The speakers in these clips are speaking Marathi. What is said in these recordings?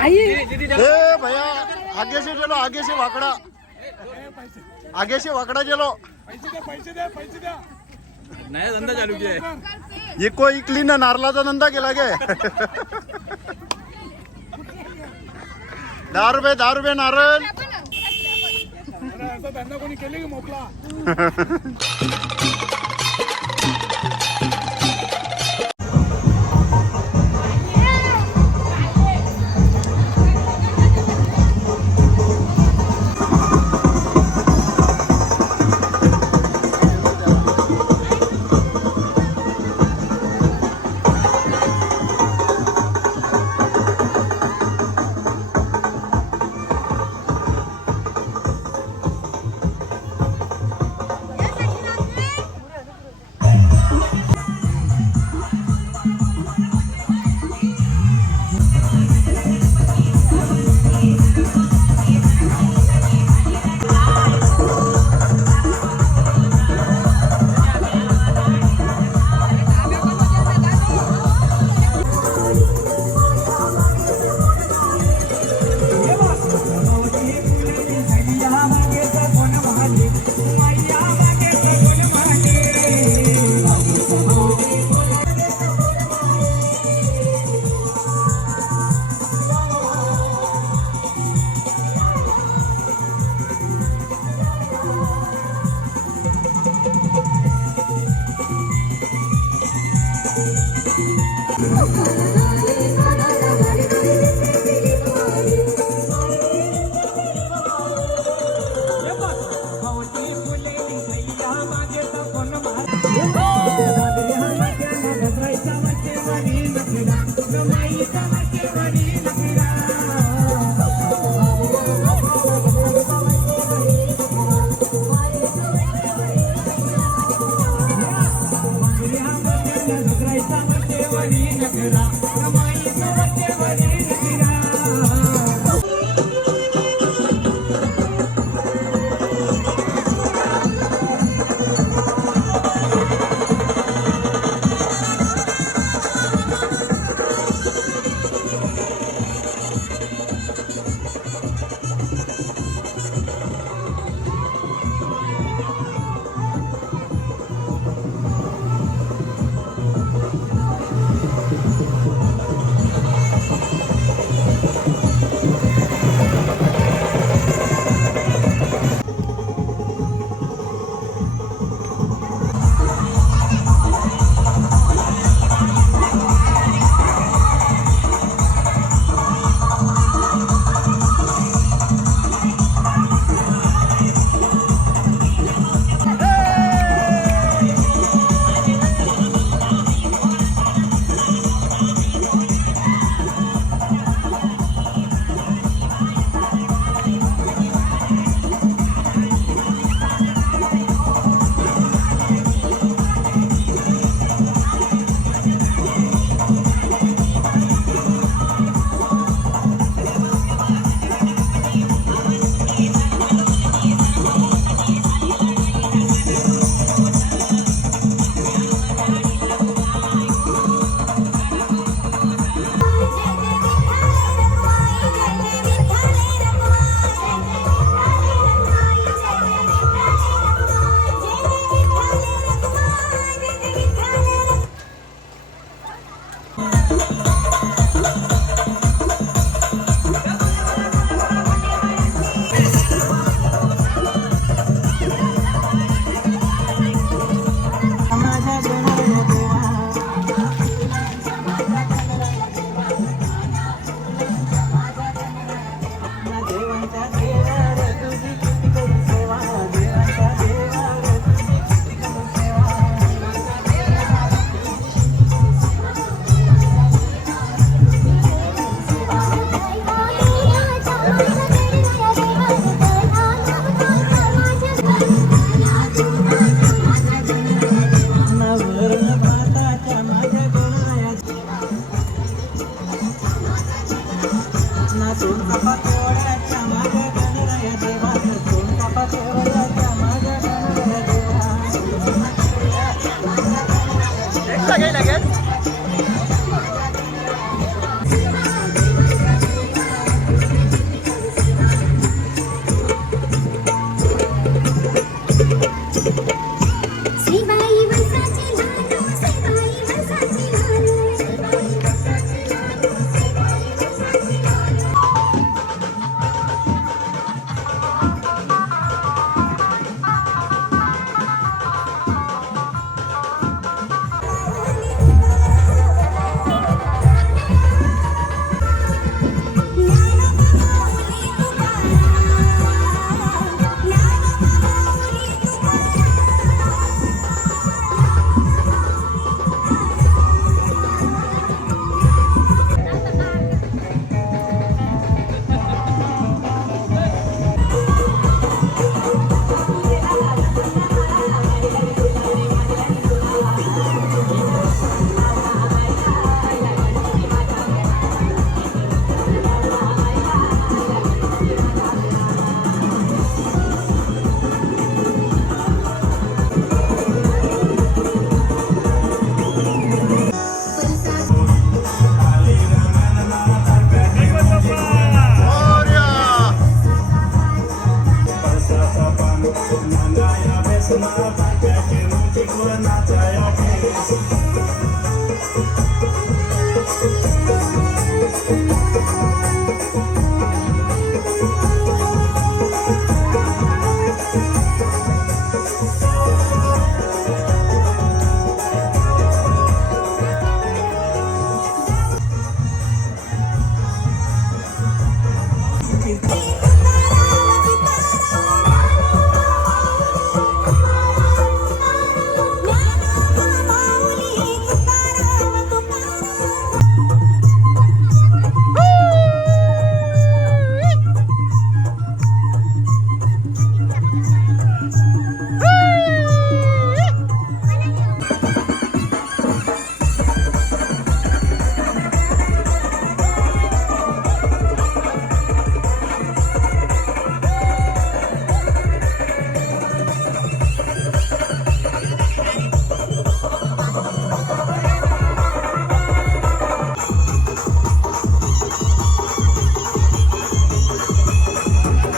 ए भैया आगे से चलो, आगे से वाकड़ा, आगे से वाकड़ा चलो. पैसे द्या. नया धंदा चालू किया. ये कोई क्लीन नारळाचा धंदा केला काय? 10 रुपये नारळ. असा धंदा कोणी केले की मोकळा.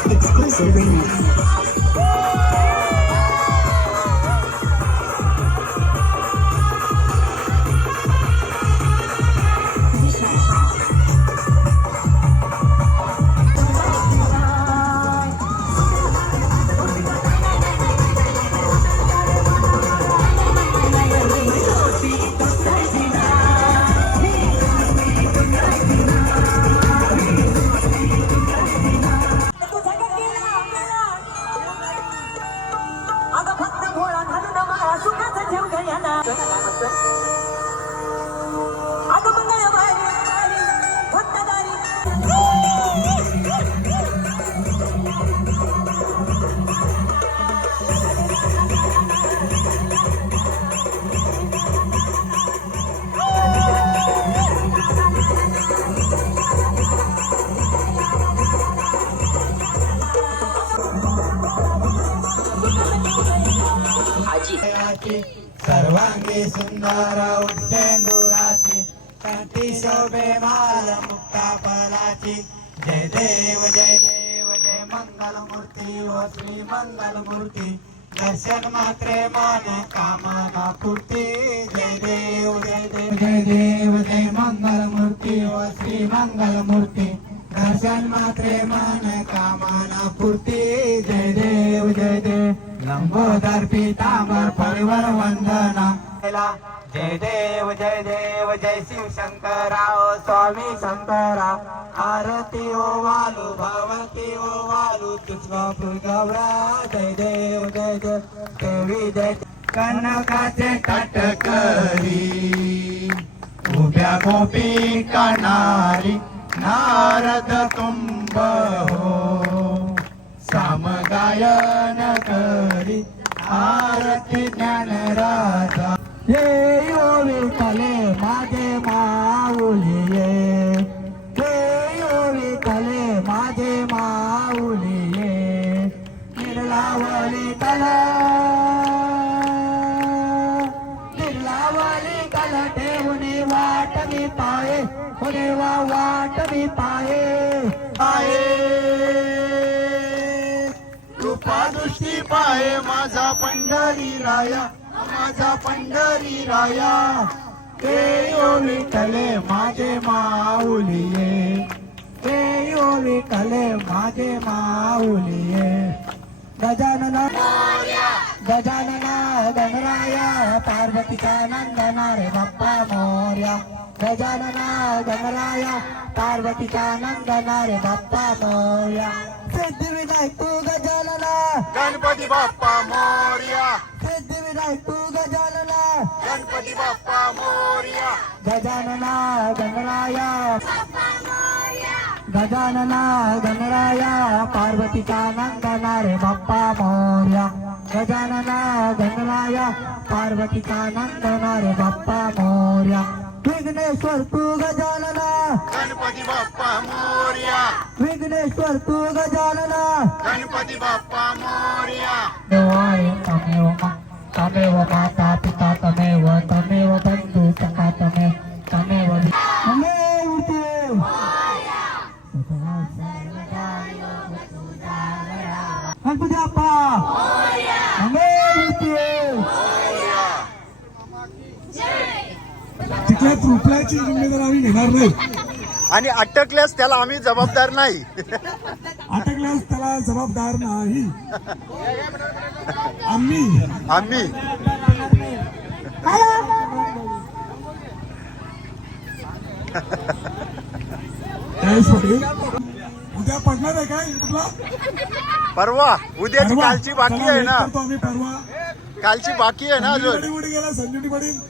Exclusive remix. अगं फक्त भोळा घालून मला सुखाचं ठेव गयाला अगं मंगळवारी फक्त दारी सर्वांगी सुंदर उठेंदुराची कंठी शोभे माल मुक्ता फलाची जय देव जय मंगल मूर्ती व श्री मंगल मूर्ती दर्शन मात्रे मान कामना पूर्ती जय देव जय मंगल मूर्ती व श्री मंगल मूर्ती दर्शन मात्रे मान कामना पूर्ती जय देव लंबोदर पीतांबर परिवर वंदना जय देव जय शिव शंकराव स्वामी शंकरा आरती ओ वालू भगवती ओ वालू तुझा गौरा जय देव देवी जय कनकाचे कटकरी उभ्या गोपी कणारी नारद तुंब हो सामगायन करी आरती ज्ञान राजा ये यो विठले माझे माऊली ये यो विठले माझे माऊली निर्लावली कला ठेवणे वाट मी पाये देवा वाट मी पाये कृपा दृष्टी पाहे माझा पंढरी राया ते यो विठले माझे माऊलिये ते यो विठले माझे माऊलिये गजानना गणराया पार्वतीचा नंदना रे बाप्पा मोर्या गजानना गणराया पार्वतीचा नंदना रे बाप्पा मोर्या सिद्धिविनायक तू गजानना गणपती बाप्पा मोरया सिद्धिविनायक तू गजानना गणपती बाप्पा मोरया गजानना गणराया गजानना गणराया पार्वतीचा नंदना रे बाप्पा मोर्या गजानना गणराया पार्वतीचा नंदना रे बाप्पा मोर्या विघ्नेश्वर तू गजानना गणपती बाप्पा मोरया विघ्नेश्वर तू गजानना गणपती बाप्पा मोरया देवाय तमेव माता पिता तमेव बंधू सखा तमेव गणपती बाप्पा रुपयाची जिम्मेदारी आम्ही घेणार नाही. आणि अटकल्यास त्याला आम्ही जबाबदार नाही. अटकल्यास त्याला जबाबदार नाही आम्ही. उद्या पडणार आहे काय तुला? परवा उद्याची कालची बाकी आहे ना. आम्ही परवा कालची बाकी आहे ना अजून. गेला संजीवनी पाटील.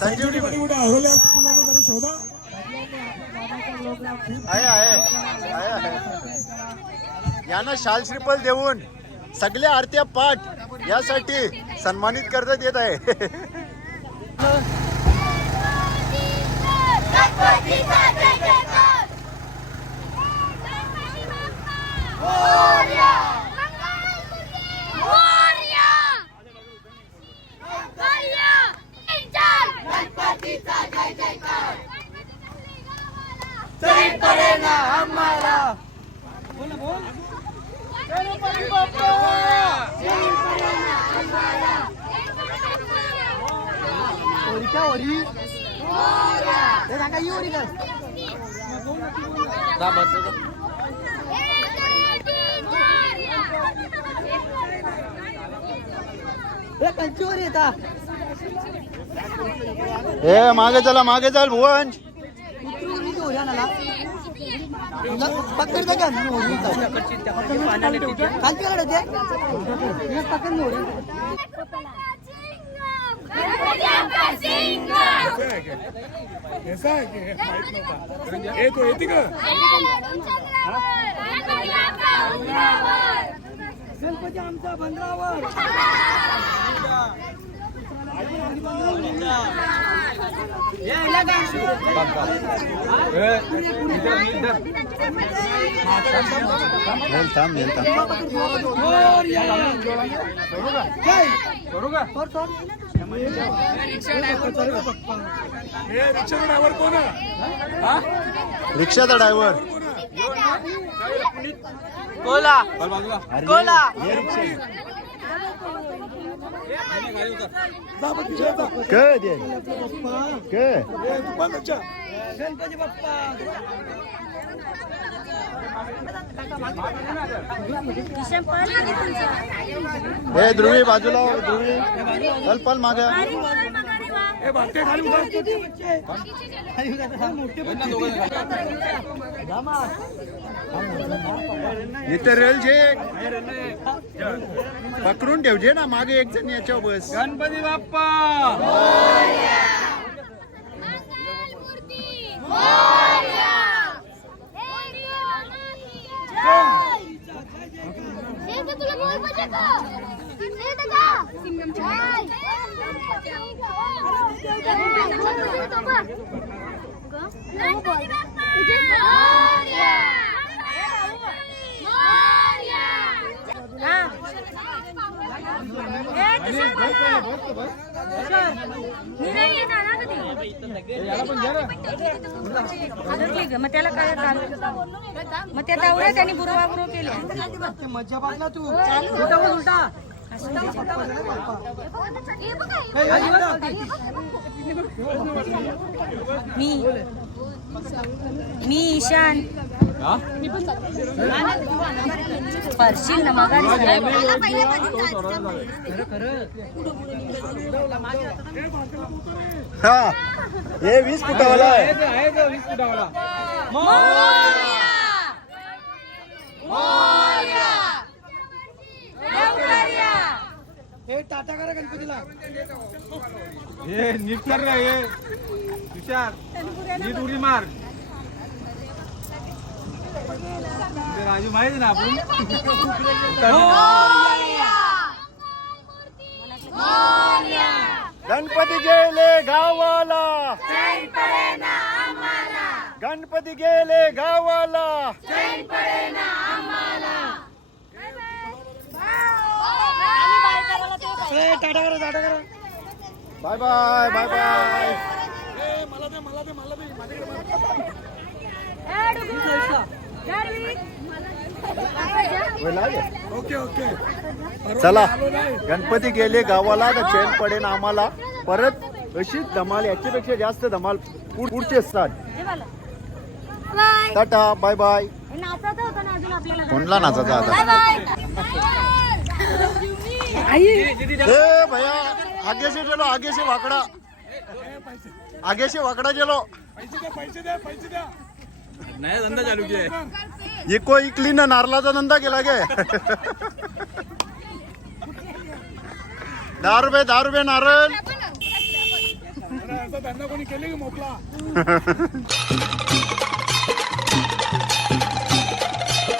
संजीवनी कुठे हरवले जरा शोधा. आहे. यांना शाल श्रीफल देऊन सगळ्या आरत्या पाठ यासाठी सन्मानित करण्यात येत आहे. ए मागे चल भुवन. ऐसा है की माहित नव्हता. ए तो येते का? गणपती आमचा बंदरावर. रिक्षाचा ड्रायव्हर कोण आहे? रिक्षाचा ड्रायव्हर कोला गणपती बाप्पा. ए ध्रुवी बाजूला हो, ध्रुवी पल माग. ए भागते खाली इथे रेल जे पकडून ठेवजे ना मागे एक जण याच्या बस. गणपती बाप्पा मग त्याला काय मग त्या तावड्या त्यांनी बुरवाबुरव केल्या. मजा बाजला तू उलटा मी ईशान परशील ना मग हा हे 20 फुटावाला आहे. आहे 20 फुटावाला. हे टाटा करा गणपतीला. हे नीट कर रे हे हुशार नीट उडी मार. राजू माहिती ना आपण गणपती गेले गावाला. गणपती गेले गावाला. टाटा करा. Bye bye bye bye. मला दे माझ्याकडे. ओके ओके चला गणपती गेले गावाला तर चैन पडेन आम्हाला. परत अशीच धमाल, याच्यापेक्षा जास्त धमाल पुढचे असतात. Tata bye bye. नाचायचं होतं ना अजून आपल्याला. कोणला नाचायचा आता? ए भैया आगे से चलो, आगे से वाकड़ा, आगे से वाकड़ा चलो. पैसे द्या नया धंदा चालू किया है. इको इकली ना नारळाचा धंदा केला गे. 10 रुपये नारळ. असा धंदा कोणी केले की मोकळा